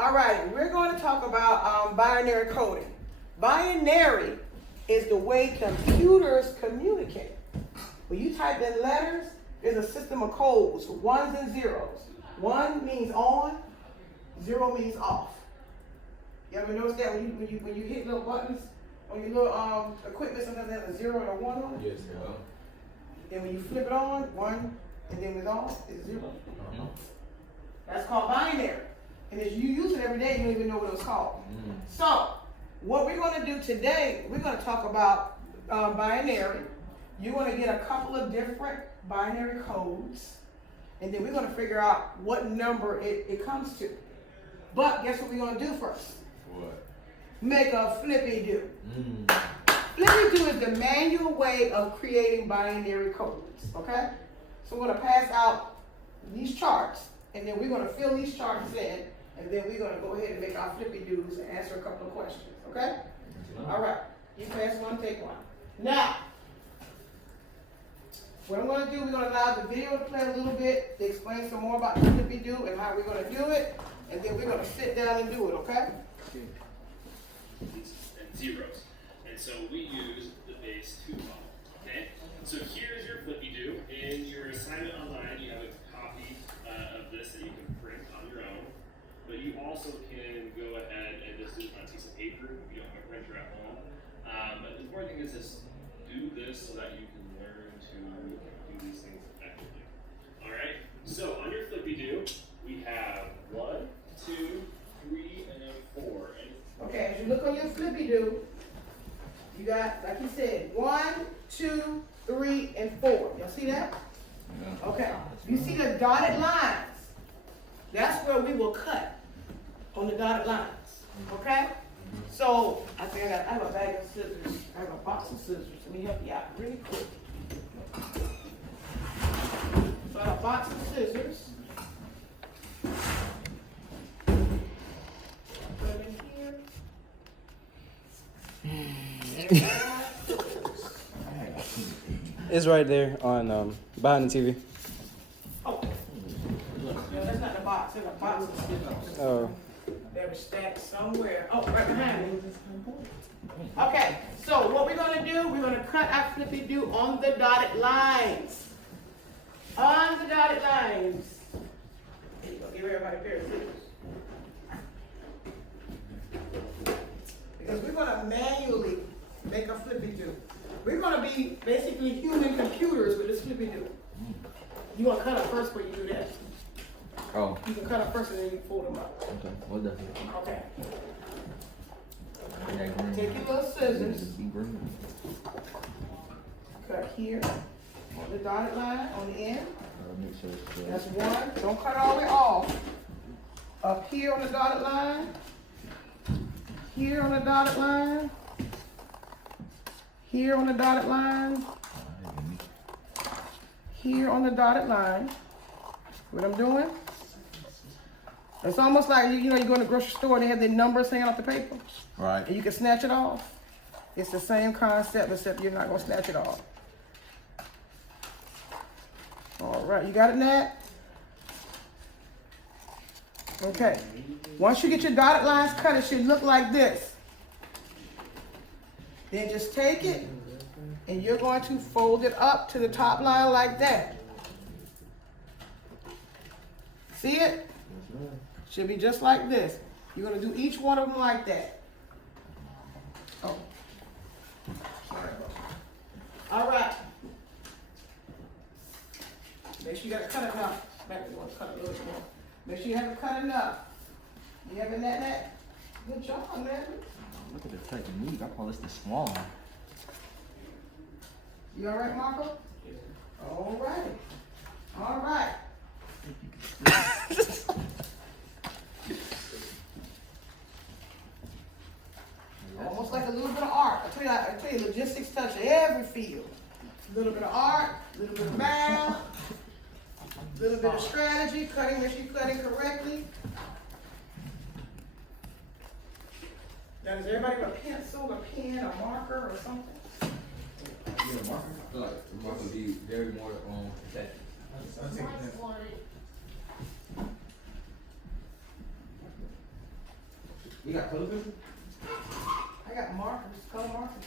All right, we're going to talk about binary coding. Binary is the way computers communicate. When you type in letters, there's a system of codes, ones and zeros. One means on, zero means off. You ever notice that when you hit little buttons on your little equipment, sometimes they have a zero and a one on it? Yes, sir. Then when you flip it on, one, and then it's off, it's zero. That's called binary. And as you use it every day, you don't even know what it's called. So, what we're going to do today, we're going to talk about binary. You're going to get a couple of different binary codes, and then we're going to figure out what number it comes to. But guess what we're going to do first? What? Make a flippy-do. Flippy-do is the manual way of creating binary codes, okay? So we're going to pass out these charts, and then we're going to fill these charts in, and then we're going to go ahead and make our flippy-doos and answer a couple of questions, okay? All right, you pass one, take one. Now, what I'm going to do, we're going to allow the video to play a little bit to explain some more about the flippy-do and how we're going to do it, and then we're going to sit down and do it, okay? And zeros. And so we use the base 2 model. Okay? So here's your flippy-do. In your assignment online, you have a copy of this that you can print on your own. But you also can go ahead and just do it on a piece of paper if you don't have a printer at home. But the important thing is just do this so that you can learn to do these things effectively. Alright? So on your flippy-do, we have 1, 2, 3, and then 4. Okay, as you look on your flippy-do, you got, like you said, 1, 2, 3, and 4. Y'all see that? Yeah. Okay. You see the dotted lines? That's where we will cut on the dotted lines. Okay? So, I think I have a bag of scissors. I have a box of scissors. Let me help you out really quick. So I have a box of scissors. It's right there on behind the TV. Oh, no, that's not the box. There's a box of scissors. Oh. They were stacked somewhere. Oh, right behind me. Okay, so what we're going to do, we're going to cut our flippy-do on the dotted lines. On the dotted lines. There you go. Give everybody a pair of scissors. Because we're going to manually make a flippy-do. We're going to be basically human computers with this flippy-do. You want to cut it first before you do that. Oh. You can cut it first and then you fold them up. Okay. What the heck? Okay. Take your little scissors. Cut here on the dotted line on the end. That's one. Don't cut all the way off. Up here on the dotted line. Here on the dotted line. Here on the dotted line. Here on the dotted line. What I'm doing? It's almost like, you know, you go in the grocery store and they have the numbers hanging off the paper. Right. And you can snatch it off. It's the same concept, except you're not going to snatch it off. All right, you got it, Nat? Okay. Once you get your dotted lines cut, it should look like this. Then just take it, and you're going to fold it up to the top line like that. See it? Should be just like this. You're going to do each one of them like that. Oh. Sorry. All right. Make sure you got to cut enough. Maybe you want to cut a little bit more. Make sure you have it cut enough. You having that? Good job, man. Look at the technique. I call this the swan. You all right, Marco? All right. All right. Almost like a little bit of art. I tell you, logistics touch every field. A little bit of art, a little bit of math, a little bit of strategy, cutting, make sure you're cutting correctly. Now, does everybody have a pencil, a pen, a marker, or something? Yeah, marker. I feel like the marker would be very more effective. You got color pencil? I got markers, color markers.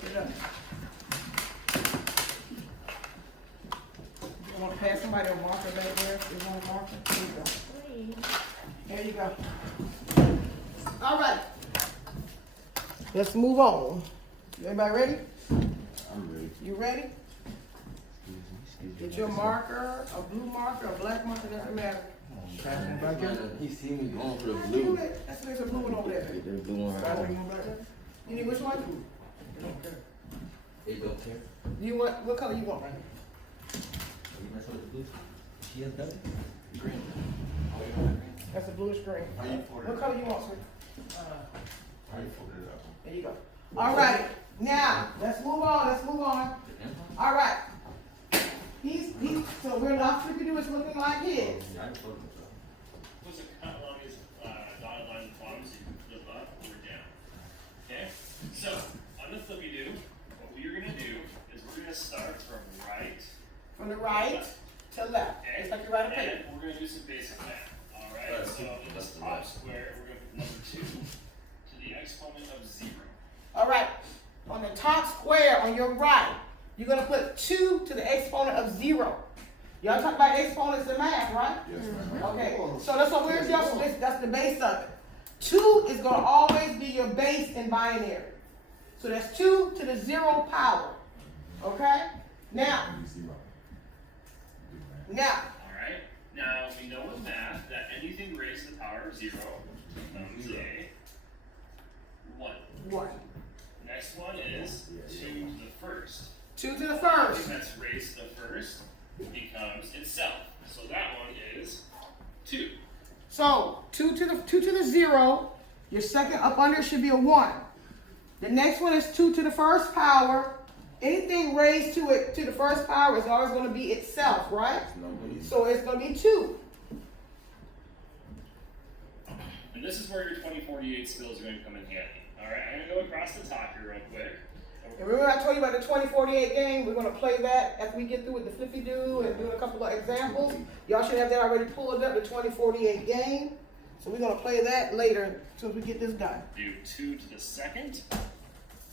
Get it up. You want to pass somebody a marker back there? You want a marker? There you go. All right. Let's move on. Everybody ready? I'm ready. You ready? Get your marker, a blue marker, a black marker, doesn't matter. He seen me going for the That's blue. there's a blue one over there. Get the blue one right there. You need which one? They don't care. You want, what color you want right here? You mess with the blue? She has that? Green. That's a bluish green. How you fold it What up? color you want, sir? How you fold it up? There you go. All right, now, let's move on, All right. So we're not flipping do is looking like his. Yeah, I can fold it up. Supposed to cut along his dotted line at the bottom so you can flip up or down. Okay? So, on the flippy do, what we're gonna do is we're gonna start from right. From the right to left, Okay? just like you write a And paper. we're gonna do some basic math. Alright? Right. So in this top square, we're gonna put number 2 to the exponent of 0. All right, on the top square on your right, you're gonna put 2 to the exponent of 0. Y'all talk about exponents in math, right? Yes, ma'am. Okay, so that's what we're doing. That's the base of it. 2 is gonna always be your base in binary. So that's 2 to the 0 power. Okay? Now, Alright? Now, we know with math that anything raised to the power of 0 becomes a 1. 1. Next one is 2 to the first. 2 to the Anything first. that's raised to the first becomes itself. So that one is 2. So 2 to the 0. Your second up under should be a 1. The next one is 2 to the first power. Anything raised to it to the first power is always going to be itself, right? So it's going to be 2. And this is where your 2048 skills are going to come in handy. Alright, I'm going to go across the top here real quick. And remember I told you about the 2048 game? We're going to play that after we get through with the flippy do and doing a couple of examples. Y'all should have that already pulled up, the 2048 game. So we're going to play that later as soon as we get this done. Do 2 to the second.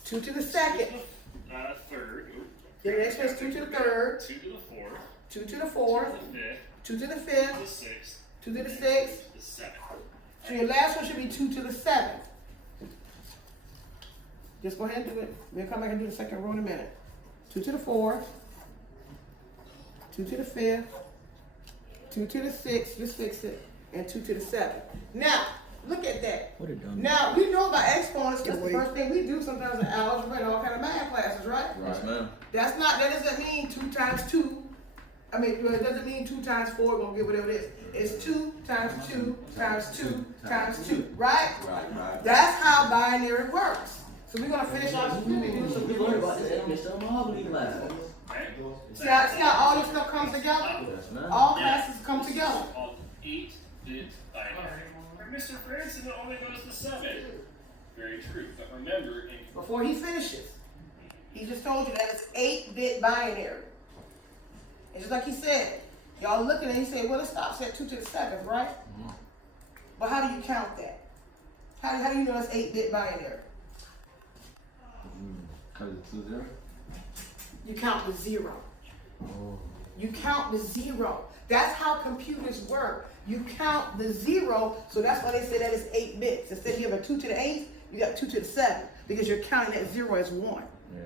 2 to the second. Third. The next one is 2 to the third. 2 to the fourth. 2 to the 2 fourth. to the fifth. 2 to the 2 fifth. to the sixth. 2 to the sixth. 2 to the seventh. So your last one should be 2 to the 7th. Just go ahead and do it. We'll come back and do the second row in a minute. 2 to the 4th. 2 to the 5th. 2 to the 6th, the 6th, and 2 to the 7th. Now, look at that. What a dumb. Now, we know about exponents. That's the first thing we do sometimes in algebra and all kind of math classes, right? Yes, ma'am. That doesn't mean 2 times 2. I mean, it doesn't mean 2 times 4, we're going to get whatever it is. It's 2 times 2 times 2 times 2, right? Right. That's how binary works. So we're going to finish off the flipping do some Okay? See how all this stuff comes together? Yes, ma'am. All classes come together. This is called 8-bit binary. For Mr. Franson, it only goes to 7. Very true. But remember, in Before he finishes, he just told you that it's 8-bit binary. And just like he said, y'all looking at it, he said, well, it stops at 2 to the 7th, right? Mm-hmm. But how do you count that? How do you know it's 8-bit binary? Because it's 2 0? You count the 0. You count the 0. That's how computers work. You count the 0, so that's why they say that it's 8 bits. Instead you have a 2 to the 8th, you got 2 to the 7th, because you're counting that 0 as 1. Yeah.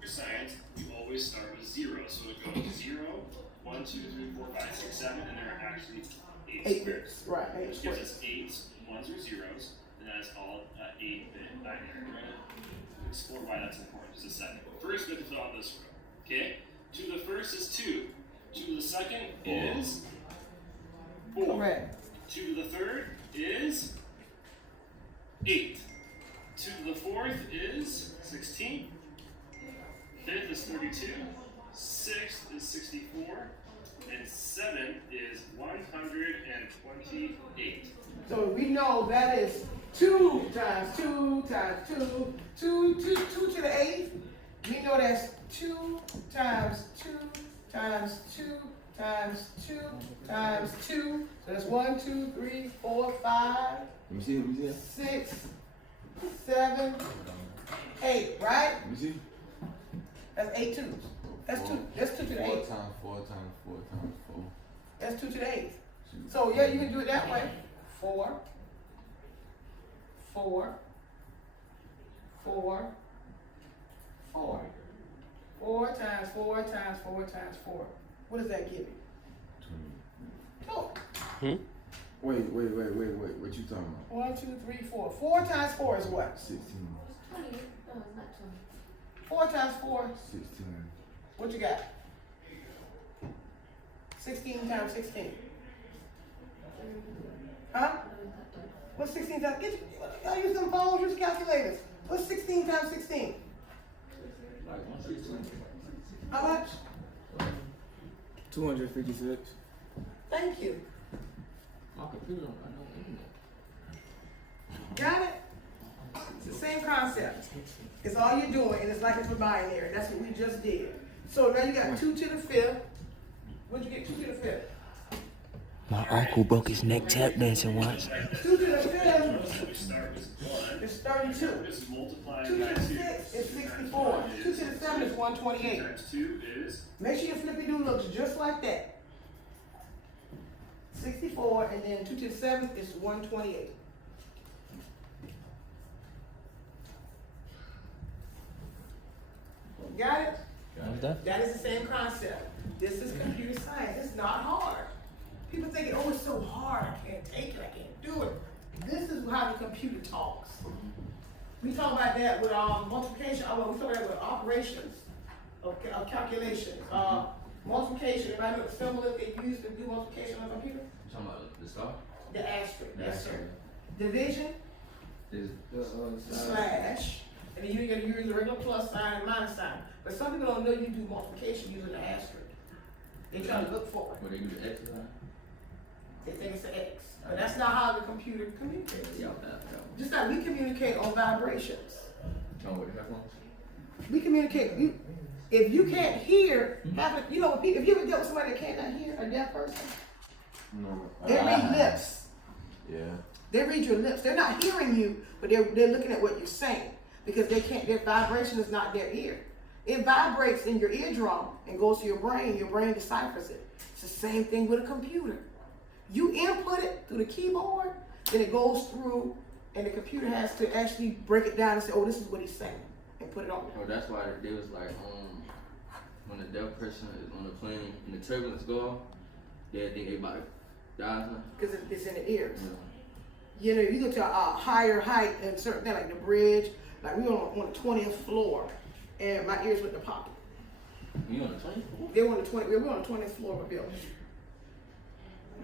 your science, you always start with 0. So it goes 0, 1, 2, 3, 4, 5, 6, 7, and there are actually 8 8 squares. bits, right. 8 Which gives squares. us 8s, 1s, or 0s, and that is called 8-bit binary. We're going to explore why that's important in just a second. First, we have to fill out this row. Okay? 2 to the first is 2. 2 to the second is 4. Correct. 2 to the third is 8. 2 to the fourth is 16. Fifth is 32. Sixth is 64. And 7 is 128. So we know that is 2 times 2 times 2, 2 to the 8th. We know that's 2 times 2 times 2 times 2 times 2. So that's 1, 2, 3, 4, 5, Let me see. 6, 7, 8, right? Let me see. That's 8 twos. That's 2 to the 8. 4 times 4 times 4 times 4. That's 2 to the 8. So yeah, you can do it that way. 4, 4, 4, 4. 4 times 4 times 4 times 4. What does that give you? 20. Wait. What you talking about? 1, 2, 3, 4. 4 times 4 is what? 16. 20. No, it's not 4 20. times 4. 16. What you got? 16 times 16. Huh? What's 16 times? Y'all use them phones, use calculators. What's 16 times 16? Like 116. How much? 256. Thank you. My computer don't got no internet. Got it? It's the same concept. It's all you're doing, and it's like it's a binary. That's what we just did. So now you got 2 to the 5th. What'd you get 2 to the 5th? My uncle broke his neck tap dancing once. 2 to the 5th We start with 1. is 32. Just multiply 2 by to the 2. 6 is 64. 2 to the 7 is 128. Times 2 is Make sure your flippy do looks just like that. 64, and then 2 to the 7th is 128. Got it? I'm done. That is the same concept. This is computer science. It's not hard. People think, oh, it's so hard. I can't take it. I can't do it. This is how the computer talks. We talk about that with multiplication. We talk about that with operations, of calculations. Multiplication. Everybody know the symbol that they use to do multiplication on a computer? You talking about the star? The asterisk. The Yes, sir. asterisk. Division, Is slash, and then you gotta use the regular plus sign and minus sign. But some people don't know you do multiplication using the asterisk. They try to look for it. What they use the X line? They think it's an X. But that's not how the computer communicates. Yeah. Just like we communicate on vibrations. Oh, with the headphones? We communicate. If you can't hear, if you ever dealt with somebody that cannot hear, a deaf person, No. they read lips. Yeah. They read your lips. They're not hearing you, but they're looking at what you're saying because they can't. Their vibration is not their ear. It vibrates in your eardrum and goes to your brain. Your brain deciphers it. It's the same thing with a computer. You input it through the keyboard, then it goes through, and the computer has to actually break it down and say, "Oh, this is what he's saying," and put it on. Oh, that's why they was like, when a deaf person is on the plane and the turbulence go off, they think they about to die. Because it's in the ears. Yeah. You know, you go to a higher height and certain things like the bridge. Like we were on the 20th floor, and my ears went to pop. You on the 20th? They were on the 20th. We were on the 20th floor of a building.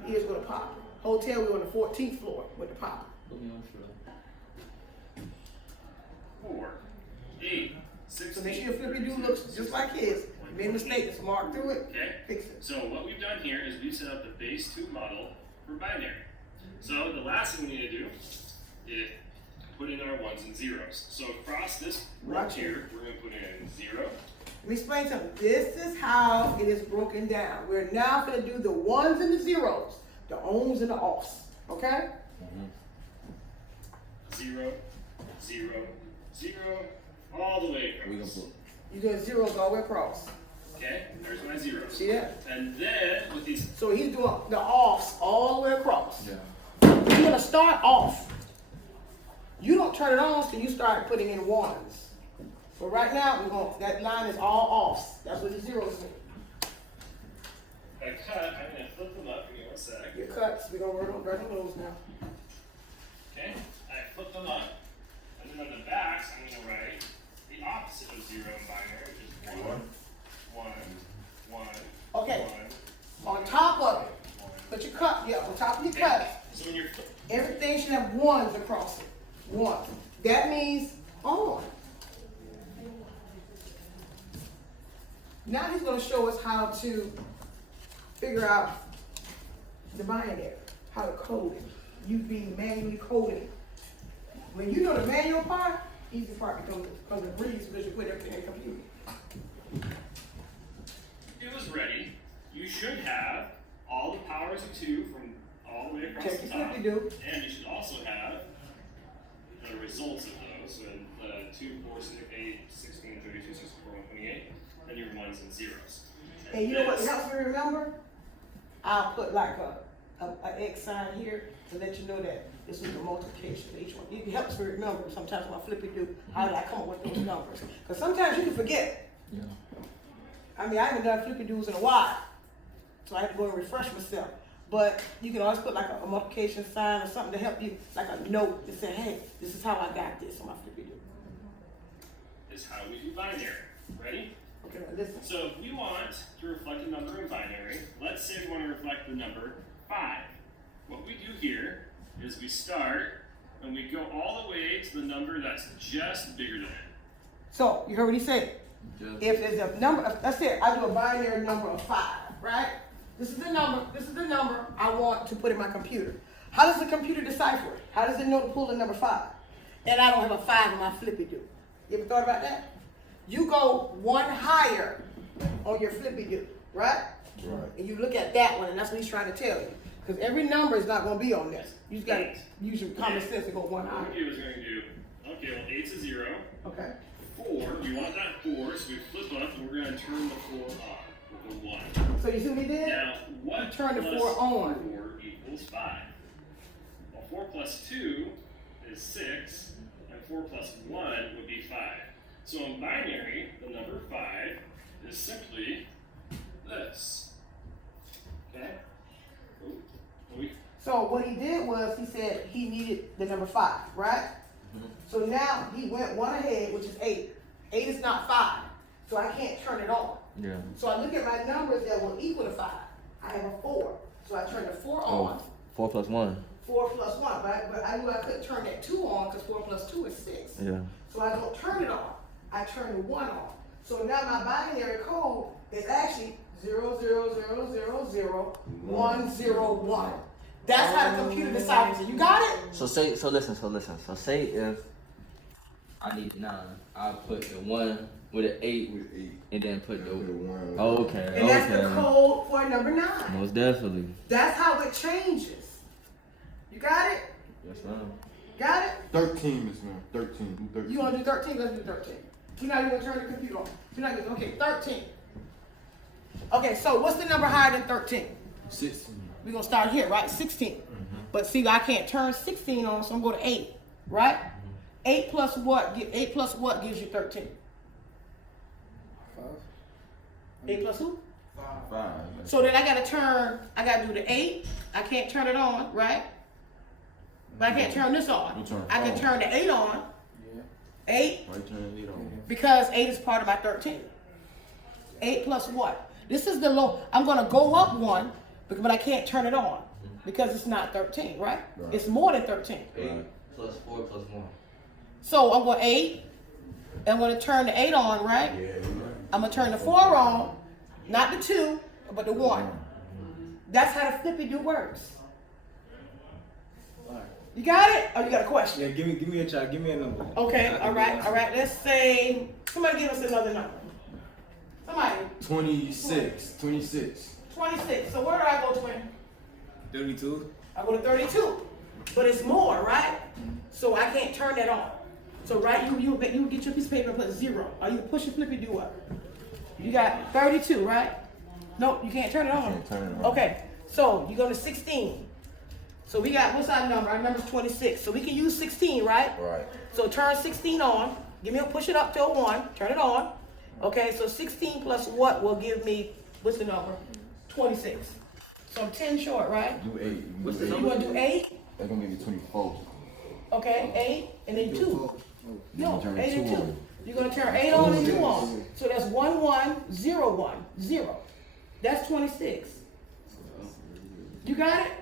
Ears went to pop. Hotel, we were on the 14th floor with the pop. Put me on the floor. 4, 8, 16. So make sure your flippy do looks just like his. You made a mistake, just mark through it. Okay. Fix it. So what we've done here is we've set up the base 2 model for binary. So the last thing we need to do is put in our 1s and 0s. So across this row Watch it. here, we're going to put in 0. Let me explain something. This is how it is broken down. We're now going to do the 1s and the 0s, the ohms and the offs. Okay? 0, 0, 0, all the way We gonna across. put. You're doing zeros all the way across. Okay, there's my 0s. See that? And then with these, So he's doing the offs all the way across. Yeah. You're going to start off. You don't turn it on till you start putting in 1s. But right now, that line is all offs. That's what the zeros mean. I cut, I'm going to flip them up. Give me 1 sec. Your cuts, we're going to work on those now. Okay, I flip them up. And then on the backs, I'm going to write the opposite of 0 in binary, which is 1, 1, 1, Okay. 1. On top of it, put your cut, on top of your cut, So when you're everything should have 1s across it. 1. That means on. Now he's going to show us how to figure out the binary, how to code it. You be manually coding. When you know the manual part, easy part becomes a breeze because you put everything in the computer. and your ones and zeros. And you know what this- helps me remember? I'll put like a X sign here to let you know that this is the multiplication of each one. It helps me remember sometimes when I flip it through, how did I come up with those numbers? Because sometimes you can forget. Yeah. I mean, I haven't done flippy doos in a while, so I have to go and refresh myself. But you can always put like a multiplication sign or something to help you, like a note to say, hey, this is how I got this on my flippy do. Is how we do binary. Ready? Okay, now listen. So if we want to reflect a number in binary, let's say we want to reflect the number 5. What we do here is we start and we go all the way to the number that's just bigger than it. So you heard what he said. Just, If there's a number, let's say I do a binary number of 5, right? This is the number I want to put in my computer. How does the computer decipher it? How does it know to pull the number 5? And I don't have a 5 in my flippy do. You ever thought about that? You go one higher on your flippy do, right? Right. And you look at that one, and that's what he's trying to tell you. Because every number is not going to be on this. You just got to use your common sense to go one What higher. we do is we're going to do, okay, well 8's a 0. Okay. 4, we want that 4, so we flip up and we're going to turn the 4 on with a 1. So you see what he did? Now, what You turn the plus 4 on. 4 equals 5? Well, 4 plus 2 is 6, and 4 plus 1 would be 5. So in binary, the number 5 is simply this. Okay? So what he did was he said he needed the number 5, right? So now he went one ahead, which is 8. 8 is not 5, so I can't turn it on. yeah. So I look at my numbers that will equal to 5. I have a 4, so I turn the 4 on. 4 plus 1. 4 plus 1, right? But I knew I couldn't turn that 2 on because 4 plus 2 is 6. Yeah. So I don't turn it on. I turn the 1 on. So now my binary code is actually 0000101. That's how the computer deciphers it. You got it? So listen. So say if I need 9, I'll put the 1 with an 8 and then put the one. okay. And that's the Okay. code for number 9. Most definitely. That's how it changes. You got it? Yes, ma'am. Got it? 13, Miss Ma'am. 13. Do 13. You want to do 13? Let's do 13. You're not even going to turn the computer on. You're not going to, okay, 13. Okay, so what's the number higher than 13? 16. We're going to start here, right? 16. But see, I can't turn 16 on, so I'm going to go to 8, right? 8 plus what? 8 plus what gives you 13? 8 plus who? 5. So then I got to do the 8. I can't turn it on, right? But I can't turn this on. You turn I can on. turn the 8 on. 8, Right turn it on. because 8 is part of my 13. 8 plus what? This is the low. I'm going to go up 1, but I can't turn it on because it's not 13, right? Right. It's more than 13. 8 plus 4 plus 1. So I'm going 8. I'm going to turn the 8 on, right? Yeah. I'm going to turn the 4 on, not the 2, but the 1. That's how the flippy do works. You got it? Or you got a question? Yeah, give me a try. Give me a number. Okay, I can all do right, that. all right. Let's say, somebody give us another number. Somebody, 26. 26. 26. So where do I go, twin? 32. I go to 32. But it's more, right? So I can't turn that on. So right, you get your piece of paper and put 0. Or you push your flippy do up. You got 32, right? Nope, you can't turn it on. Can't turn it on. Okay, so you go to 16. So we got, what's our number? Our number's 26. So we can use 16, right? Right. So turn 16 on. Push it up to a 1. Turn it on. Okay, so 16 plus what will give me, what's the number? 26. So I'm 10 short, right? Do 8. What's do the So eight. you want to do 8? That's going to give you 24. Okay, 8, and then 2. No, Turn 8 and 2 2. on. You're going to turn 8 on and 2 on. So that's 1, 1, 0, 1, 0. That's 26. You got it?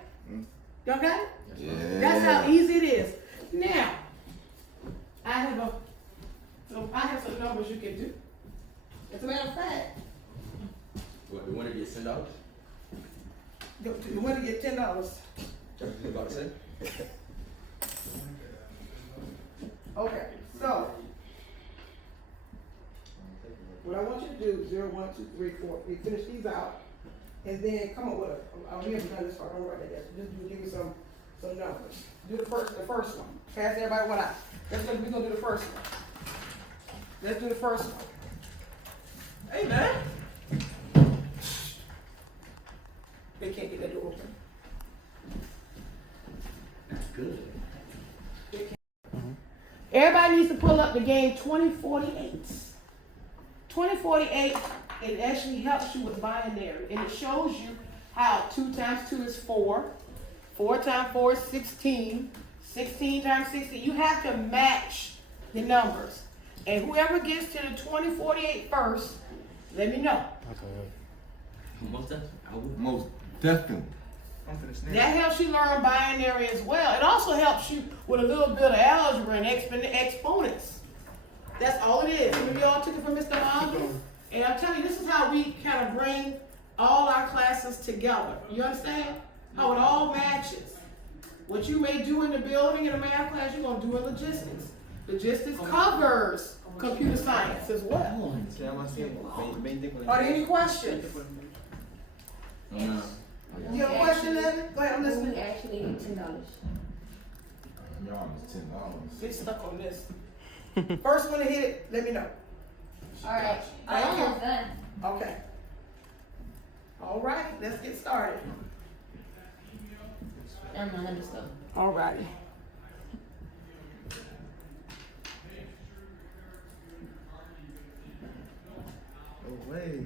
Y'all got it? Yeah. That's how easy it is. Now, I have some numbers you can do. As a matter of fact, What, the winner gets $10? the winner get $10. That's what you about to say? Okay, so what I want you to do, 0, 1, 2, 3, 4, we finish these out, and then come up with we haven't done this part, don't write that down. Just give me some numbers. Do the first one. Pass everybody one out. We're gonna do the first one. Let's do the first one. Hey, man. They can't get that door open. That's good. Everybody needs to pull up the game 2048. 2048, it actually helps you with binary, and it shows you how 2 times 2 is 4, 4 times 4 is 16, 16 times 16. You have to match the numbers. And whoever gets to the 2048 first, let me know. Most definitely. I would. Most definitely. That helps you learn binary as well. It also helps you with a little bit of algebra and exponents. That's all it is. Some of y'all took it from Mr. Aldous. And I'm telling you, this is how we kind of bring all our classes together. You understand? How it all matches. What you may do in the building in a math class, you're going to do in logistics. Logistics covers computer science as well. Are there any questions? No. You have a question, Evan? Go ahead, I'm We listening. actually need $10. Y'all is $10. Get stuck on this. First one to hit it, let me know. Alright, Thank I'm you. almost done. Okay. All right, let's get started. Never mind, let me just go. All righty. No way.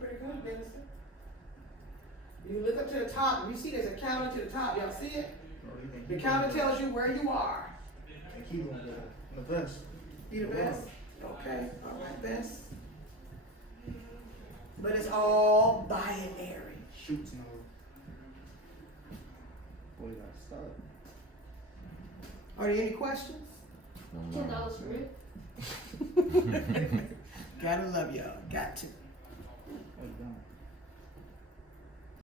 Pretty good, Dennis. You look up to the top, you see there's a counter to the top, y'all see it? The counter tells you where you are. And keep on the best. Be the best? Okay, all right, best. But it's all binary. Shoots no. Boy, you gotta start. Are there any questions? $10 for real? Gotta love y'all, got to. Oh, you don't.